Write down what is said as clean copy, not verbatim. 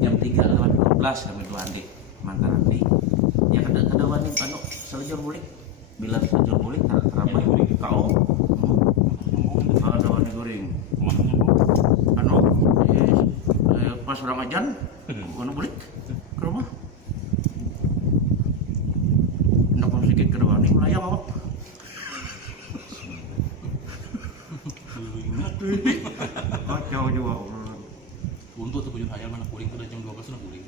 Jam 3:12 kami dua adik mantan adik. Ya kada wani anu selejur bulik. Bila selejur bulik teramai kau. Ada wani goreng. Anu pas orang ajan, anu bulik ke rumah. Nak pun sedikit ke wani melayang awak. Kacau juga. Untuk tujuan ayam mana puring pada jam 12 sudah puring.